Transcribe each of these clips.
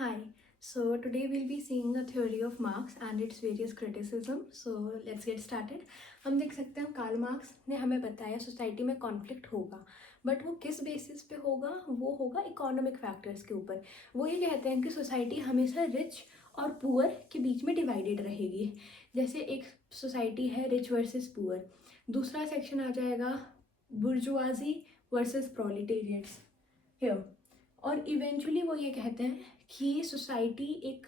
Hi. So today we'll be seeing a theory of Marx and its various criticism. So let's get started. हम देख सकते हैं Karl Marx ने हमें बताया सोसाइटी में कॉन्फ्लिक्ट होगा, बट वो किस बेसिस पे होगा? वो होगा इकोनॉमिक फैक्टर्स के ऊपर। वो ये कहते हैं कि सोसाइटी हमेशा रिच और पुअर के बीच में डिवाइडेड रहेगी। जैसे एक सोसाइटी है रिच वर्सेस पुअर, दूसरा सेक्शन आ जाएगा बुर्जुआजी वर्सेस प्रोलिटेरियट्स हियर। और इवेंचुअली वो ये कहते हैं कि सोसाइटी एक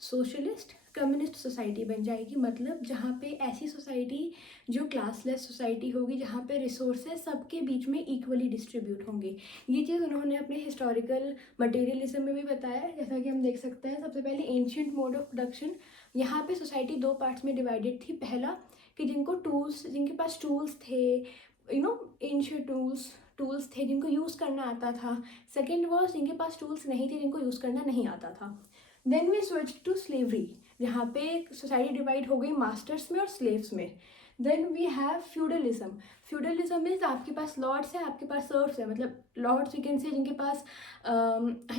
सोशलिस्ट कम्युनिस्ट सोसाइटी बन जाएगी, मतलब जहाँ पे ऐसी सोसाइटी जो क्लासलेस सोसाइटी होगी, जहाँ पे रिसोर्सेज सबके बीच में इक्वली डिस्ट्रीब्यूट होंगे। ये चीज़ उन्होंने अपने हिस्टोरिकल मटेरियलिज्म में भी बताया है। जैसा कि हम देख सकते हैं, सबसे पहले एंशियंट मोड ऑफ प्रोडक्शन, यहाँ पे सोसाइटी दो पार्ट्स में डिवाइडेड थी। पहला कि जिनके पास टूल्स थे, एंशियंट टूल्स थे जिनको यूज़ करना आता था। सेकेंड वॉज जिनके पास टूल्स नहीं थे, जिनको यूज़ करना नहीं आता था। Then we switch to slavery, जहाँ पे सोसाइटी डिवाइड हो गई मास्टर्स में और स्लेव्स में। Then we have feudalism. Feudalism means आपके पास लॉर्ड्स है, आपके पास सर्व्स है। मतलब लॉर्ड्स वी कैन से जिनके पास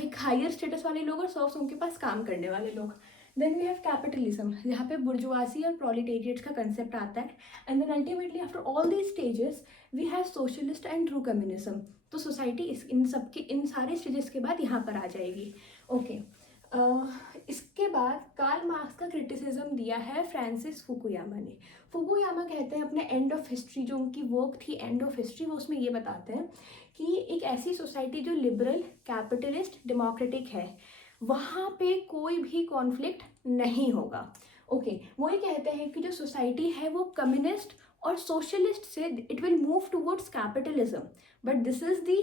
एक हायर स्टेटस वाले लोग, और सर्व्स उनके पास काम करने वाले लोग। देन वी हैव कैपिटलिज्म, जहाँ पे बुर्जुआसी और प्रोलिटेरिएट्स का कंसेप्ट आता है। And then ultimately after all these stages we have socialist and true communism. तो सोसाइटी इन सारे स्टेजेस के बाद यहाँ पर आ जाएगी। ओके इसके बाद कार्ल मार्क्स का क्रिटिसिज्म दिया है फ्रांसिस फुकुयामा ने। फुकुयामा कहते हैं अपने एंड ऑफ हिस्ट्री, जो उनकी वर्क थी एंड ऑफ हिस्ट्री, वो उसमें ये बताते हैं कि एक ऐसी सोसाइटी जो लिबरल कैपिटलिस्ट डेमोक्रेटिक है, वहाँ पे कोई भी कॉन्फ्लिक्ट नहीं होगा। वो ये कहते हैं कि जो सोसाइटी है वो कम्युनिस्ट और सोशलिस्ट से it will move towards capitalism, but this is the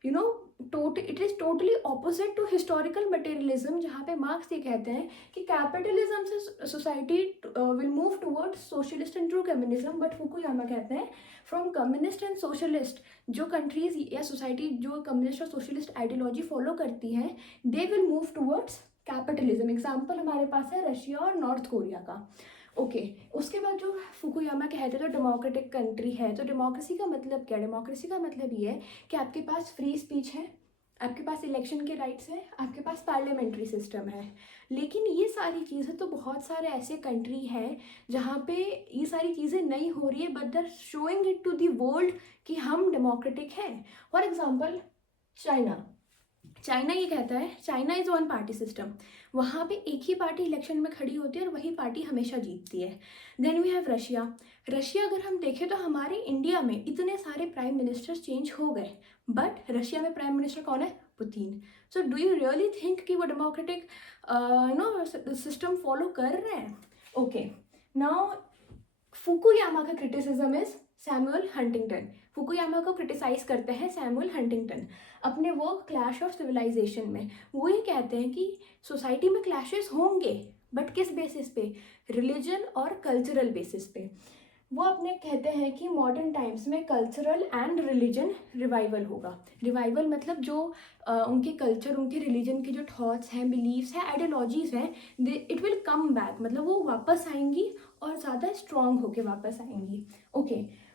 it is totally opposite to historical materialism, जहाँ पे मार्क्स ये कहते हैं कि कैपिटलिज्म से society will move towards socialist and true communism. But Fukuyama कहते हैं फ्रॉम कम्युनिस्ट एंड सोशलिस्ट, जो कंट्रीज या सोसाइटी जो कम्युनिस्ट और सोशलिस्ट आइडियोलॉजी फॉलो करती हैं, they will move towards capitalism. Example हमारे पास है रशिया और नॉर्थ कोरिया का। उसके बाद जो फुकुयामा कहते हैं तो डेमोक्रेटिक कंट्री है, तो डेमोक्रेसी का मतलब क्या? डेमोक्रेसी का मतलब ये है कि आपके पास फ्री स्पीच है, आपके पास इलेक्शन के राइट्स हैं, आपके पास पार्लियामेंट्री सिस्टम है। लेकिन ये सारी चीज़ें तो बहुत सारे ऐसे कंट्री हैं जहाँ पे ये सारी चीज़ें नहीं हो रही है, but they're showing it to the world कि हम डेमोक्रेटिक हैं। फॉर एग्जाम्पल चाइना ये कहता है China is one party system, वहाँ पे एक ही पार्टी इलेक्शन में खड़ी होती है और वही पार्टी हमेशा जीतती है। देन वी हैव रशिया अगर हम देखें तो हमारे इंडिया में इतने सारे प्राइम मिनिस्टर्स चेंज हो गए, बट रशिया में प्राइम मिनिस्टर कौन है? Putin. So do you really think कि वो डेमोक्रेटिक सिस्टम फॉलो कर रहे हैं? नाउ फुकुयामा का criticism is Samuel Huntington. Fukuyama को क्रिटिसाइज करते हैं सैमुअल हंटिंगटन अपने वर्क क्लैश ऑफ सिविलाइजेशन में। वो ये कहते हैं कि सोसाइटी में क्लैशेस होंगे, बट किस बेसिस पे? रिलीजन और कल्चरल बेसिस पे। वो अपने कहते हैं कि मॉडर्न टाइम्स में कल्चरल एंड रिलीजन रिवाइवल होगा। रिवाइवल मतलब जो उनके कल्चर, उनके रिलीजन के जो थॉट्स हैं, बिलीव्स हैं, आइडियोलॉजीज हैं, इट विल कम बैक, मतलब वो वापस आएंगी और ज़्यादा स्ट्रॉन्ग होके वापस आएंगी।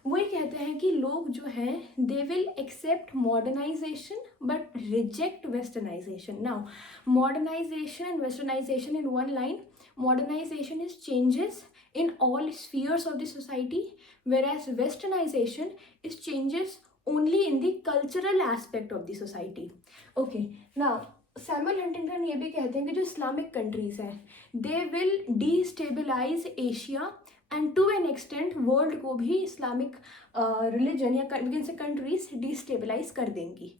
वो ये कहते हैं कि लोग जो हैं they will accept modernisation but reject westernisation. Now modernisation and westernisation in one line, modernisation is changes in all spheres of the society, whereas westernization is changes only in the cultural aspect of the society. Now Samuel Huntington ये भी कहते हैं कि जो Islamic countries हैं they will destabilize Asia and to an extent world को भी Islamic religion या कंट्रीज डिस्टेबलाइज कर देंगी।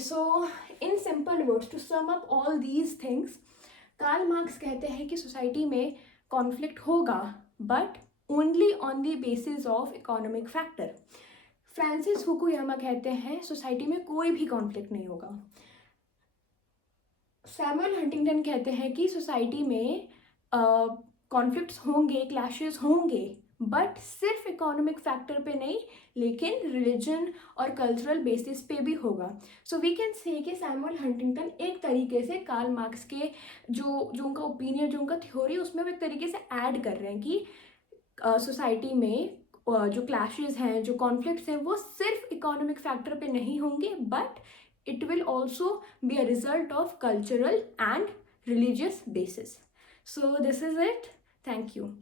So in simple words to sum up all these things, Karl Marx कहते हैं कि सोसाइटी में कॉन्फ्लिक्ट होगा, but only on the basis of economic factor. Francis Fukuyama कहते हैं सोसाइटी में कोई भी कॉन्फ्लिक्ट नहीं होगा। सैमुअल हंटिंगटन कहते हैं कि सोसाइटी में कॉन्फ्लिक्ट्स होंगे, क्लैशेस होंगे, बट सिर्फ इकोनॉमिक फैक्टर पे नहीं, लेकिन रिलीजन और कल्चरल बेसिस पे भी होगा। सो वी कैन से कि सैमुअल हंटिंगटन एक तरीके से कार्ल मार्क्स के जो उनका ओपिनियन, जो उनका थ्योरी, उसमें वो एक तरीके से ऐड कर रहे हैं कि सोसाइटी में जो क्लैशेस हैं, जो कॉन्फ्लिक्ट्स हैं, वो सिर्फ इकोनॉमिक फैक्टर पे नहीं होंगे, but it will also be a result of cultural and religious basis. So this is it. Thank you.